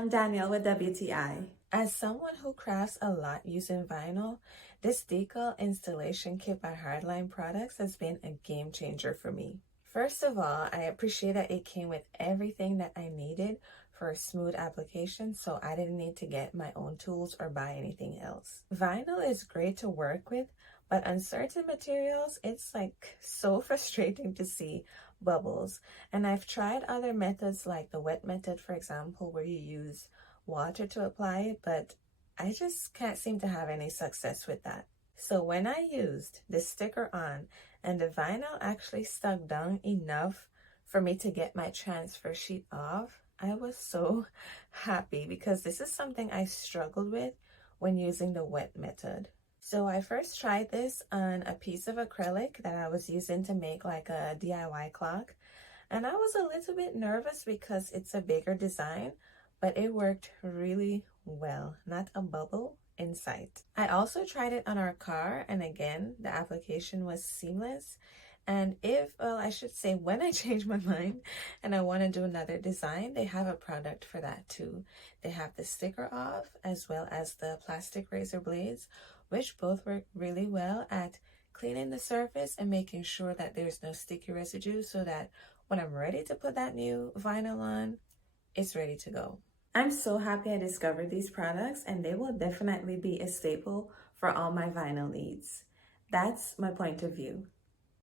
I'm Danielle with WTI. As someone who crafts a lot using vinyl, this decal installation kit by Hardline products has been a game changer for me. First of all, I appreciate that it came with everything that I needed for a smooth application, so I didn't need to get my own tools or buy anything else. Vinyl is great to work with, but on certain materials, it's like so frustrating to see bubbles. And I've tried other methods like the wet method, for example, where you use water to apply it, but I just can't seem to have any success with that. So when I used the sticker on and the vinyl actually stuck down enough for me to get my transfer sheet off, I was so happy because this is something I struggled with when using the wet method. So I first tried this on a piece of acrylic that I was using to make like a DIY clock. And I was a little bit nervous because it's a bigger design, but it worked really well, not a bubble in sight. I also tried it on our car, and again, the application was seamless. And I should say, when I change my mind and I want to do another design, they have a product for that too. They have the sticker off as well as the plastic razor blades, which both work really well at cleaning the surface and making sure that there's no sticky residue so that when I'm ready to put that new vinyl on, it's ready to go. I'm so happy I discovered these products, and they will definitely be a staple for all my vinyl needs. That's my point of view.